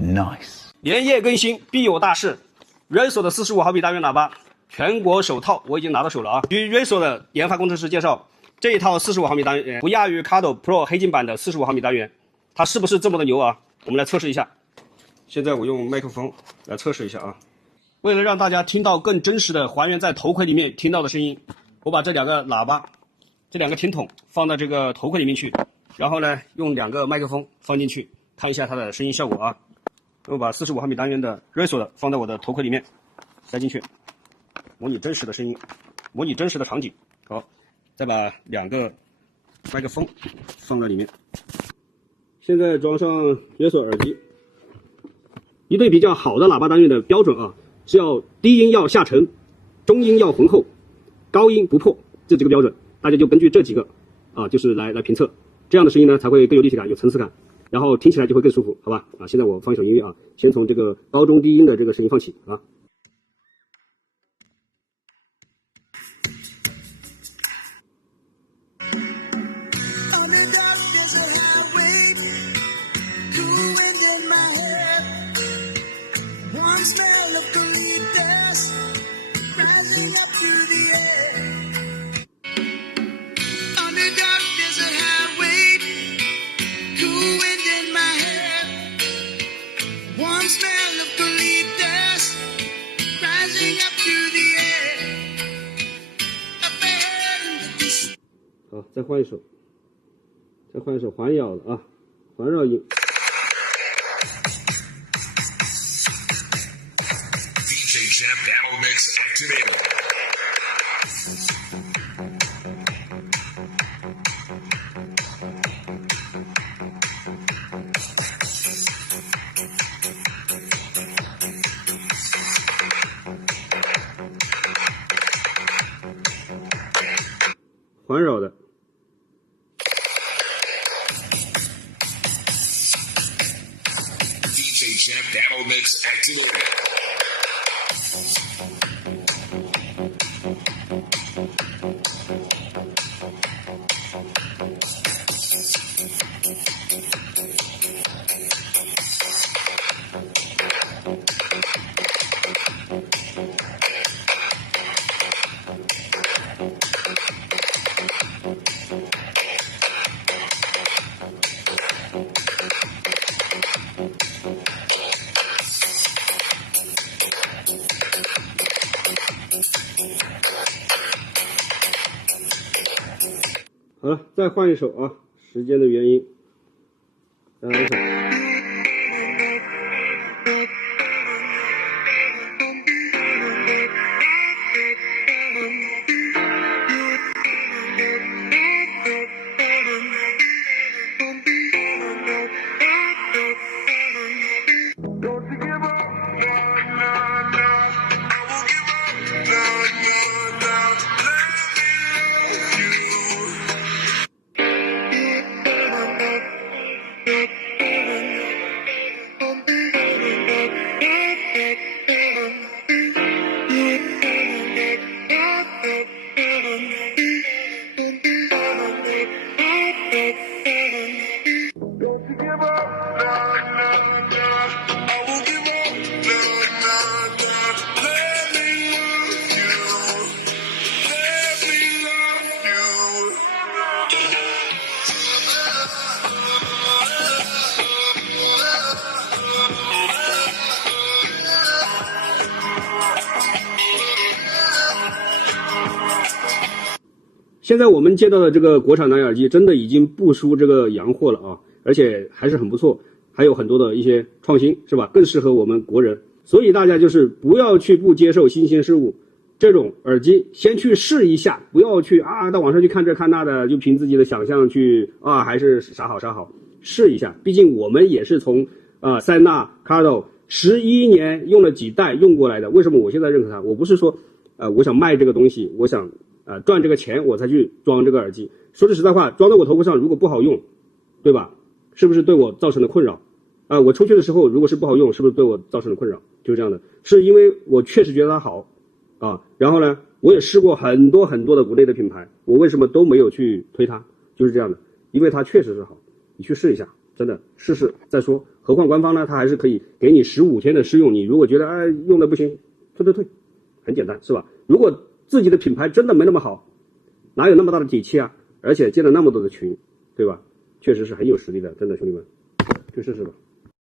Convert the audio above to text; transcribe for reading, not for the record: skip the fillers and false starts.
Nice。连夜更新必有大事 ，Razor 的45毫米单元喇叭全国首套我已经拿到手了啊！据 Razor 的研发工程师介绍，这一套45毫米单元不亚于 Cardo Pro 黑金版的45毫米单元，它是不是这么的牛啊？我们来测试一下。现在我用麦克风来测试一下啊。为了让大家听到更真实的还原在头盔里面听到的声音，我把这两个喇叭、这两个听筒放到这个头盔里面去，然后呢用两个麦克风放进去，看一下它的声音效果啊。我把45毫米单元的 Razor 的放在我的头盔里面，塞进去，模拟真实的声音，模拟真实的场景。好，再把两个麦克风放在里面。现在装上 Razor 耳机。一对比较好的喇叭单元的标准啊，是要低音要下沉，中音要浑厚，高音不破，这几个标准，大家就根据这几个啊，就是来评测，这样的声音呢才会更有立体感、有层次感，然后听起来就会更舒服，好吧？啊，现在我放一首音乐啊，先从这个高中低音的这个声音放起啊。好，再换一首环绕的啊，环绕音。DJ Champ Battle Mix activated. 环绕的。DJ Champ Battle Mix activated. 好了，再换一首啊，时间的原因，再来一首。现在我们见到的这个国产蓝牙耳机真的已经不输这个洋货了啊，而且还是很不错，还有很多的一些创新，是吧？更适合我们国人。所以大家就是不要去不接受新鲜事物，这种耳机先去试一下，不要去啊到网上去看这看那的，就凭自己的想象去啊还是啥好，试一下。毕竟我们也是从塞纳、Cardo 11年用了几代用过来的。为什么我现在认可它？我不是说我想卖这个东西，我想赚这个钱我才去装这个耳机。说句实在话，装在我头盔上如果不好用，对吧？是不是对我造成了困扰？我出去的时候如果是不好用，是不是对我造成了困扰？就是这样的，是因为我确实觉得它好啊。然后呢，我也试过很多的国内的品牌，我为什么都没有去推它？就是这样的，因为它确实是好，你去试一下。真的试试再说。何况官方呢，它还是可以给你15天的试用，你如果觉得用的不行，退，很简单是吧？如果自己的品牌真的没那么好，哪有那么大的底气啊？而且建了那么多的群，对吧？确实是很有实力的，真的兄弟们，去试试吧。